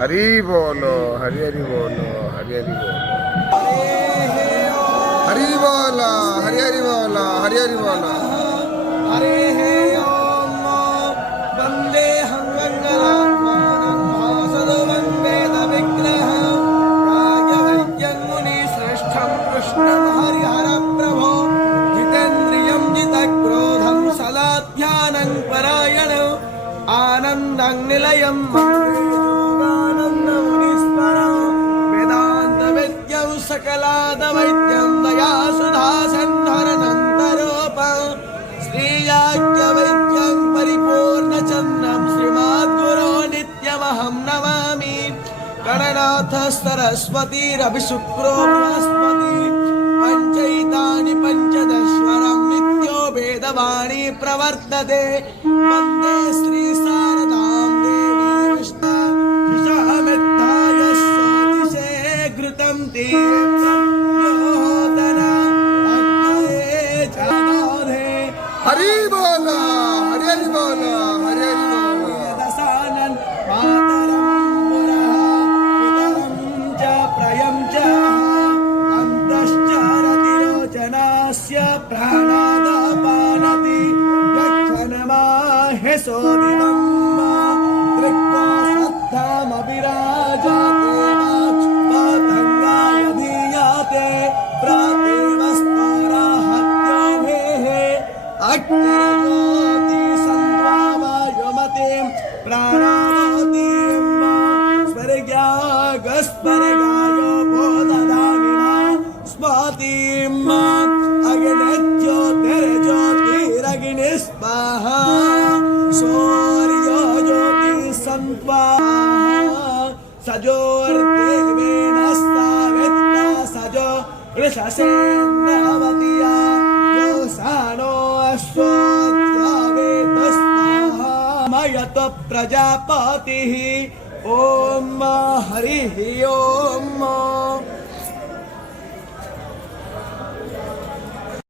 हरि बोलो, हरि हरि बोलो, हरि हरि बोलो, हरि बोला, हरि हरि बोला, हरि हरि बोला। हरे हे ओम वंदे वेद विग्रह मुनि श्रेष्ठम कृष्णम हरिहर प्रभो जितेन्द्रियं जितक्रोधं सलाध्यानं परायण आनन्दं निलयं वेदांत वेद्यं सकलाद वैद्यं दया सुधा संहरनन्तरोप श्रीयाज्ञवल्क्यं परिपूर्णचन्द्रं श्रीमद्गुरो नित्यमहं नमामि गणनाथ सरस्वतीरभिशुक्रो बृहस्पति पञ्चैतानि पञ्चदश्वरं नित्यो वेदवाणी प्रवर्तते वन्दे श्री शारदां देवी विष्णु विशामित्थाय स्वतिशे घृतं तीर्थयोतना अग्नये जनाधे हरि बोला, हरि हरि बोला, हरि हरि बोला। दसानन् मातरं पुरः पितरं च प्रयं च अन्तश्च रतिरोचनस्य प्राणादापानति यक्षनमाहे सोदितं दृक्त्वा श्रद्धामभिराजाते पतङ्गाय धीयाते प्रतिमस्तोराहत्योभेः अग्निर्ज्योति सन्त्वामयोमतिं प्राणावतीं स्वर्गागस्वर्गायो बोधदामिना स्वातिम् अग्निज्योतिर्ज्योतिरग्निस्वाहा सूर्यो ज्योति सन्त्वा सजोर्देवेन सावित्रा सजो ऋषसेन्द्रावत्या योसानो अश्वत्थावेतस्वाहा मयत प्रजापतिः ओम हरिः ओम।